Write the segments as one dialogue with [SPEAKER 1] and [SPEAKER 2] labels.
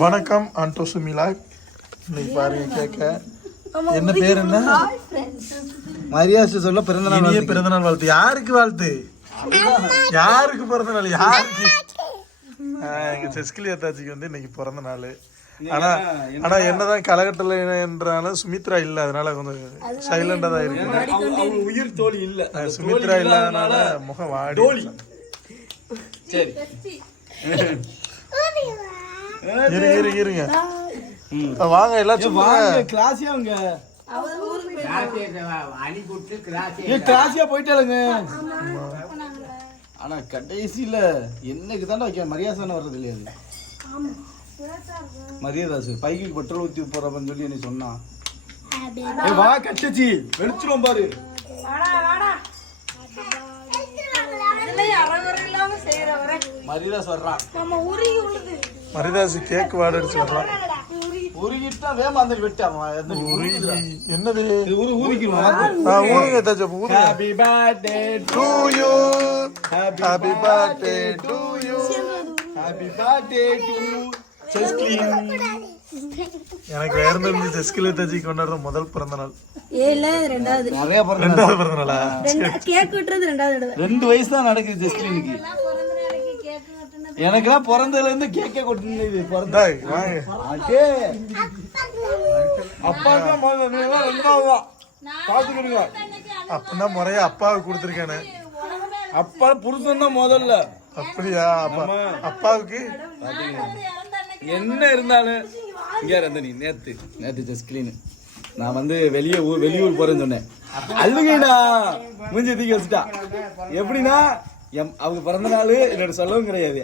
[SPEAKER 1] வணக்கம் ஆண்டோ சுமிலா இன்னைக்கு பாருங்க கேட்க என்ன பேர் என்ன?
[SPEAKER 2] மரியாதை சொல்ல பிறந்த நாள்
[SPEAKER 1] இனிய பிறந்தநாள் வாழ்த்து. யாருக்கு வாழ்த்து? யாருக்கு பிறந்த நாள்? யாருக்கு? எங்க செஸ்கிலி அத்தாச்சிக்கு வந்து இன்னைக்கு பிறந்த நாள். ஆனா ஆனா என்னதான் கலகட்டல என்றாலும் சுமித்ரா இல்ல. அதனால கொஞ்சம் சைலண்டா தான் இருக்கு
[SPEAKER 2] உயிர் தோழி இல்ல.
[SPEAKER 1] சுமித்ரா இல்லாதனால முகம் வாடி.
[SPEAKER 2] சரி.
[SPEAKER 1] இருங்க இருங்க இருங்க. வாங்க. எல்லாம் சும்மா
[SPEAKER 2] வாங்க கிளாஸியா அவங்க? கிளாஸியா போயிட்டாளுங்க. ஆனா கடைசியில என்னைக்கு தாண்டா வைக்க மரியாதை வர்றது இல்லையா அது? மரியாதாசு பைக்கு பெட்ரோல் ஊத்தி போறப்பன்னு சொல்லி என்ன சொன்னான். வா. கட்டச்சி வெளிச்சிரும் பாரு. மரியாதாஸ் வர்றான்
[SPEAKER 1] மரிதாசி கேக் வாட அடிச்சு
[SPEAKER 2] உருகிட்டா வேமா அந்த வெட்டு அவன் அந்த
[SPEAKER 1] உருகி என்னது?
[SPEAKER 2] உரு
[SPEAKER 1] ஆ, ஊருங்க தாச்சா ஊருங்க.
[SPEAKER 2] Happy birthday
[SPEAKER 1] to you happy birthday to you
[SPEAKER 2] happy birthday to செஸ்கிலின்
[SPEAKER 1] எனக்கு வேற செஸ்கில் தாச்சி கொண்டாடுற முதல் பிறந்த நாள்
[SPEAKER 3] ஏல ரெண்டாவது.
[SPEAKER 2] நிறைய பிறந்த
[SPEAKER 1] ரெண்டாவது பிறந்த நாளா
[SPEAKER 3] ரெண்டா கேக் வெட்டுறது ரெண்டாவது தடவை
[SPEAKER 2] ரெண்டு வயசு தான் நடக்குது ஜெஸ்கிலினுக்கு எனக்கெல்லாம் பிறந்ததுல இருந்து கேக்கே கொட்டினது பிறந்த அதே அப்பாவுக்கு முதல்ல ரெண்டாவது தான். பாத்துக்கிடுங்க
[SPEAKER 1] அப்பனா முறையா அப்பாவுக்கு கொடுத்துருக்கானே.
[SPEAKER 2] அப்பா புருஷன் தான் முதல்ல.
[SPEAKER 1] அப்படியா? அப்பா அப்பாவுக்கு?
[SPEAKER 2] என்ன இருந்தாலும் இங்க இருந்த நீ? நேத்து. நேத்து ஜஸ்கிலின் நான் வந்து வெளியே ஊர் வெளியூர் போறேன்னு சொன்னேன். அழுகைடா. மூஞ்சி தூக்கி வச்சுட்டா. எப்படின்னா எம் அவங்க பிறந்த நாள் என்னோட சொல்லவும் கிடையாது.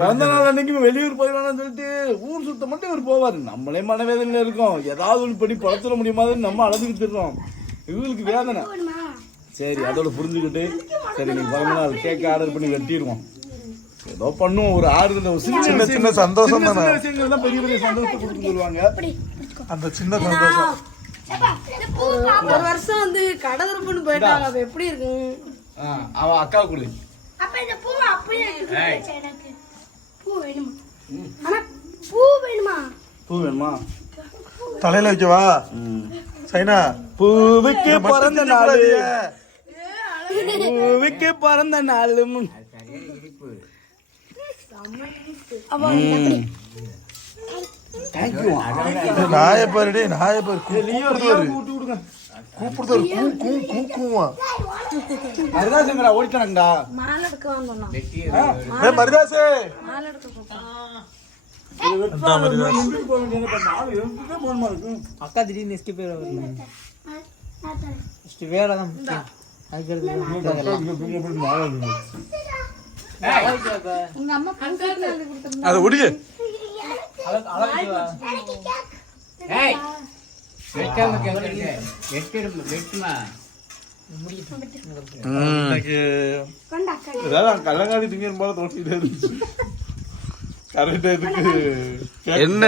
[SPEAKER 2] பிறந்த நாள் அன்னைக்கு வெளியூர் போயிடலாம்னு சொல்லிட்டு ஊர் சுத்த மட்டும் இவர் போவாரு. நம்மளே மனவேதனையில இருக்கோம். ஏதாவது ஒன்று பண்ணி பழத்துல முடியுமாதுன்னு நம்ம அழுதுகிட்டு இருக்கோம் இவங்களுக்கு வேதனை. சரி அதோட புரிஞ்சுக்கிட்டு சரி நீங்க பிறந்த நாள் கேக் ஆர்டர் பண்ணி வெட்டிடுவோம். ஏதோ பண்ணுவோம் ஒரு ஆறுதல் ஒரு சின்ன
[SPEAKER 1] சின்ன சின்ன சந்தோஷம் தானே.
[SPEAKER 2] விஷயங்கள் தான் பெரிய பெரிய சந்தோஷத்தை கொடுத்து சொல்லுவாங்க
[SPEAKER 1] அந்த சின்ன சந்தோஷம்.
[SPEAKER 3] ஒரு வருஷம் வந்து கடை திறப்புன்னு போயிட்டாங்க. அப்ப எப்படி இருக்கும்
[SPEAKER 2] ஆ, அவ அக்கா கொடு.
[SPEAKER 4] அப்ப இந்த பூவை அப்படியே எனக்கு பூ வேணுமா? ஆனா பூ வேணுமா?
[SPEAKER 2] பூ வேணுமா?
[SPEAKER 1] தலையில வைக்கவா? சைனா
[SPEAKER 2] பூவுக்கு பிறந்த நாள். பூவுக்கு பிறந்த நாள் தேங்க்யூ
[SPEAKER 1] நாய பாருடி நாய பாரு
[SPEAKER 2] லியோ
[SPEAKER 1] கூப்பிடுது
[SPEAKER 2] லியோ
[SPEAKER 1] பாரு.
[SPEAKER 2] கூட்டு விடுங்க
[SPEAKER 1] கூப்பிடுது பாரு. கூ கூ கூ கூவா
[SPEAKER 2] அதுதான் சங்கரா ஓடிட்டானுங்கடா
[SPEAKER 3] மாலை எடுக்கவான்னு சொன்னான்
[SPEAKER 1] ஏய் மரிதாசே
[SPEAKER 3] மாலை எடுக்க
[SPEAKER 5] அக்கா திடீர்னு எஸ்கேப் தான் அதுக்கு
[SPEAKER 1] அதை ஏதாவது கல்லங்காடி திங்கர் போல தோட்டிட்டு இருந்துச்சு.
[SPEAKER 2] என்ன?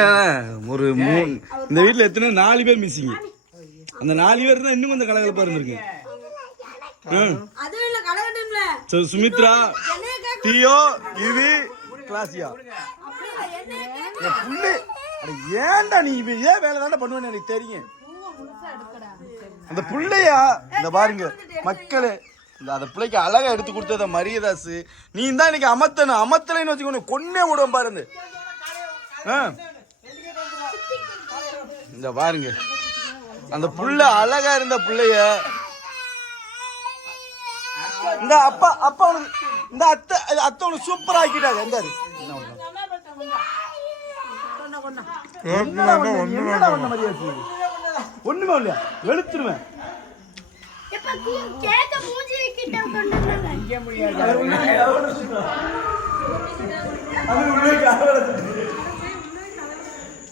[SPEAKER 2] ஒரு மூணு. இந்த வீட்ல எத்தனை நாலு பேர் மிஸ்ஸிங் அந்த நாலு பேர் தான் இன்னும் கொஞ்சம் கலகலப்பா இருந்திருக்கு. சுமித்ரா. டியோ இது கிளாசியா? புள்ளு புள்ளை அட ஏன்டா நீ இப்ப ஏன் வேலை தானே பண்ணுவேன்னு எனக்கு தெரியும். அந்த பிள்ளையா இந்த பாருங்க மக்களே இந்த அந்த பிள்ளைக்கு அழகா எடுத்து கொடுத்தத மரியதாசு. நீ தான் இன்னைக்கு அமத்தணும் அமத்தலைன்னு வச்சுக்கோ கொன்னே விடுவோம் பாருங்க. இந்த பாருங்க அந்த புள்ள அழகா இருந்த பிள்ளைய இந்த அப்பா அப்பா உனக்கு இந்த அத்தை அத்தை உனக்கு சூப்பரா ஆக்கிட்டாங்க மரியாதை ஒண்ணுமே இல்லையா? வெளுத்துருவேன்.
[SPEAKER 4] இப்ப கேக்க மூஞ்சி கிட்ட கொண்டு வந்தாங்க.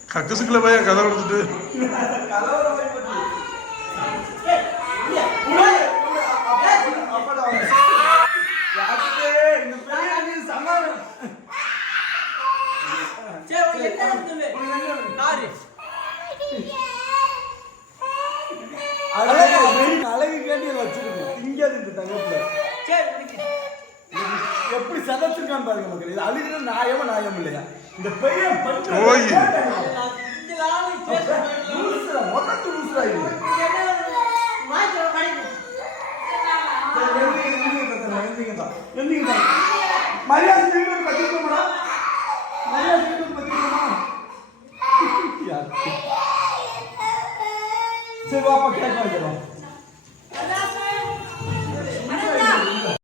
[SPEAKER 1] கக்கசுக்குள்ள போய் கதை கொடுத்துட்டு
[SPEAKER 2] அழகு கேட்டு வச்சிருக்கேன் இங்க இந்த தங்கத்துல. எப்படி சதைச்சிருக்கான் பாருங்க மக்கள். இது அழுகிற இல்லையா? இந்த பையன் பஞ்சு மொத்தத்து இது. மரியாதை சரி வாப்பா கேட்க வைக்கிறோம்